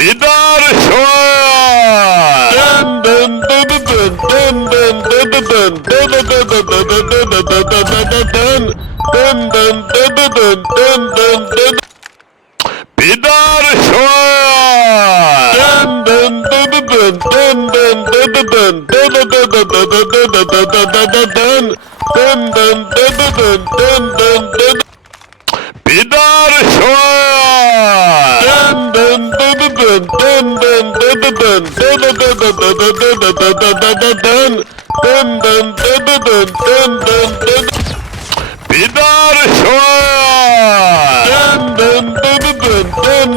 Bidar Show! Dun dun dun dun dun dun dun dun dun dun dun dun. Bidar Show! Dun dun dun dun dun dun dun dun dun. Bidar Show! Dun dun dun dun dun dun dun dun. Bidar Show! Dun dun dun dun dun dun dun. Bidar Show! Dun dun dun dun dun dun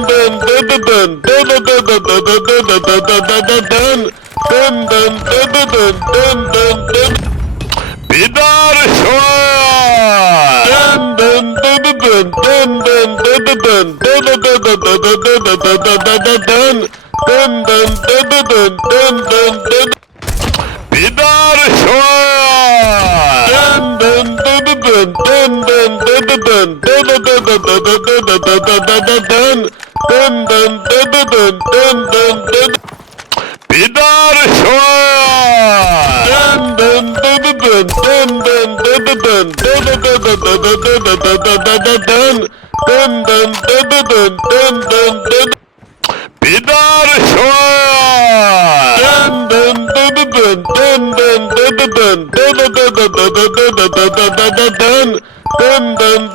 dun. Bidar Show! Dun dun dun dun dun dun. Bidar Show! Dun dun dun dun dun dun. Bidar Show! Dun dun dun dun dun dun.